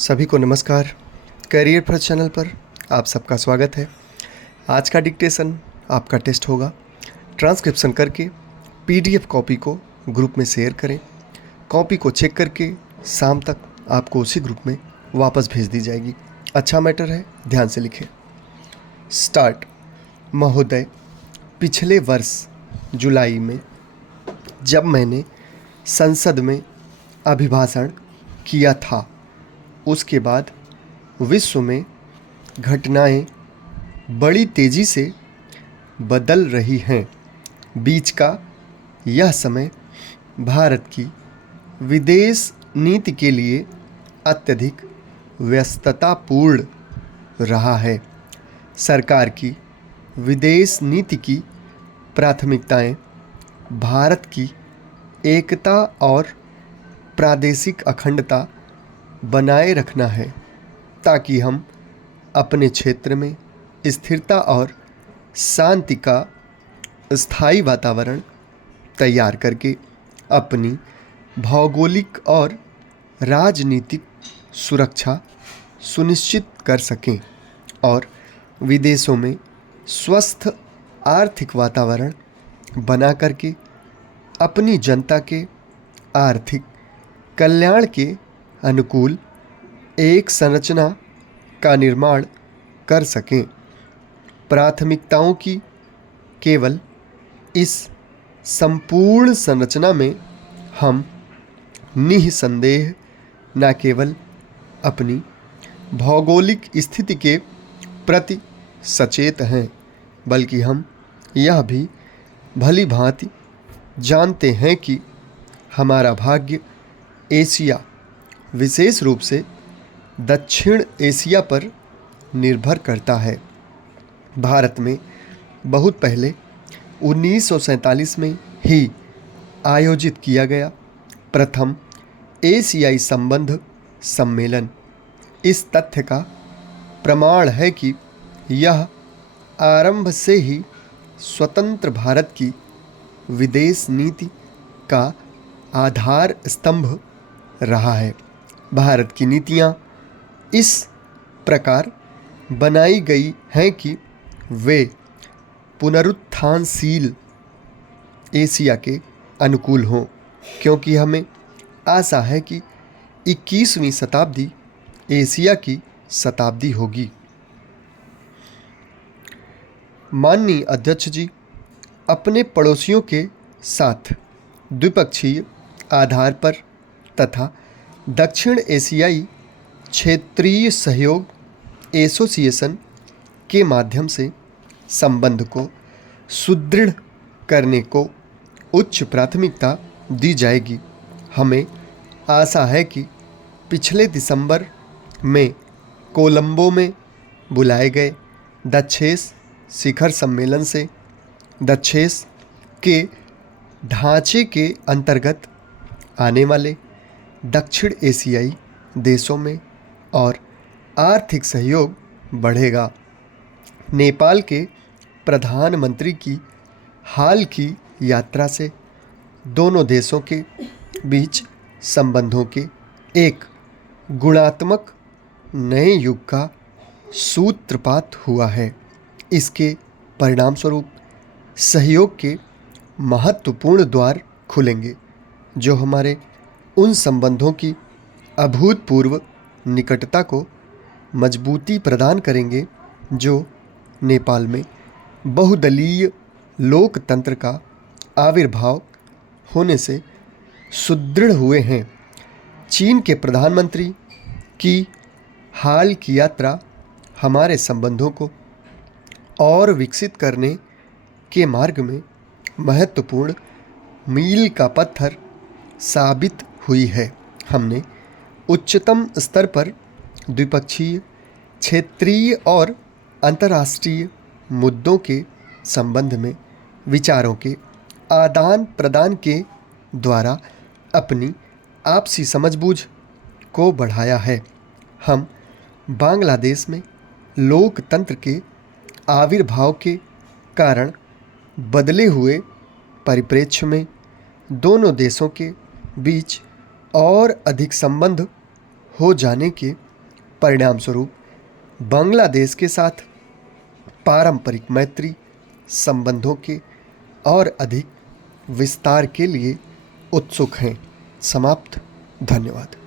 सभी को नमस्कार। करियर फर्स्ट चैनल पर आप सबका स्वागत है। आज का डिक्टेशन आपका टेस्ट होगा। ट्रांसक्रिप्शन करके पीडीएफ कॉपी को ग्रुप में शेयर करें। कॉपी को चेक करके शाम तक आपको उसी ग्रुप में वापस भेज दी जाएगी। अच्छा मैटर है, ध्यान से लिखें। स्टार्ट। महोदय, पिछले वर्ष जुलाई में जब मैंने संसद में अभिभाषण किया था, उसके बाद विश्व में घटनाएं बड़ी तेज़ी से बदल रही हैं। बीच का यह समय भारत की विदेश नीति के लिए अत्यधिक व्यस्ततापूर्ण रहा है। सरकार की विदेश नीति की प्राथमिकताएं भारत की एकता और प्रादेशिक अखंडता बनाए रखना है, ताकि हम अपने क्षेत्र में स्थिरता और शांति का स्थायी वातावरण तैयार करके अपनी भौगोलिक और राजनीतिक सुरक्षा सुनिश्चित कर सकें और विदेशों में स्वस्थ आर्थिक वातावरण बना करके अपनी जनता के आर्थिक कल्याण के अनुकूल एक संरचना का निर्माण कर सकें। प्राथमिकताओं की केवल इस संपूर्ण संरचना में हम निःसंदेह न केवल अपनी भौगोलिक स्थिति के प्रति सचेत हैं, बल्कि हम यह भी भली भांति जानते हैं कि हमारा भाग्य एशिया, विशेष रूप से दक्षिण एशिया पर निर्भर करता है। भारत में बहुत पहले 1947 में ही आयोजित किया गया प्रथम एशियाई संबंध सम्मेलन इस तथ्य का प्रमाण है कि यह आरंभ से ही स्वतंत्र भारत की विदेश नीति का आधार स्तंभ रहा है। भारत की नीतियाँ इस प्रकार बनाई गई हैं कि वे पुनरुत्थानशील एशिया के अनुकूल हों, क्योंकि हमें आशा है कि 21वीं शताब्दी एशिया की शताब्दी होगी। माननीय अध्यक्ष जी, अपने पड़ोसियों के साथ द्विपक्षीय आधार पर तथा दक्षिण एशियाई क्षेत्रीय सहयोग एसोसिएशन के माध्यम से संबंध को सुदृढ़ करने को उच्च प्राथमिकता दी जाएगी। हमें आशा है कि पिछले दिसंबर में कोलंबो में बुलाए गए दक्षेस शिखर सम्मेलन से दक्षेस के ढांचे के अंतर्गत आने वाले दक्षिण एशियाई देशों में और आर्थिक सहयोग बढ़ेगा। नेपाल के प्रधानमंत्री की हाल की यात्रा से दोनों देशों के बीच संबंधों के एक गुणात्मक नए युग का सूत्रपात हुआ है। इसके परिणामस्वरूप सहयोग के महत्वपूर्ण द्वार खुलेंगे, जो हमारे उन संबंधों की अभूतपूर्व निकटता को मजबूती प्रदान करेंगे जो नेपाल में बहुदलीय लोकतंत्र का आविर्भाव होने से सुदृढ़ हुए हैं। चीन के प्रधानमंत्री की हाल की यात्रा हमारे संबंधों को और विकसित करने के मार्ग में महत्वपूर्ण मील का पत्थर साबित हुई है। हमने उच्चतम स्तर पर द्विपक्षीय, क्षेत्रीय और अंतर्राष्ट्रीय मुद्दों के संबंध में विचारों के आदान प्रदान के द्वारा अपनी आपसी समझबूझ को बढ़ाया है। हम बांग्लादेश में लोकतंत्र के आविर्भाव के कारण बदले हुए परिप्रेक्ष्य में दोनों देशों के बीच और अधिक संबंध हो जाने के परिणाम स्वरूप बांग्लादेश के साथ पारंपरिक मैत्री संबंधों के और अधिक विस्तार के लिए उत्सुक हैं। समाप्त। धन्यवाद।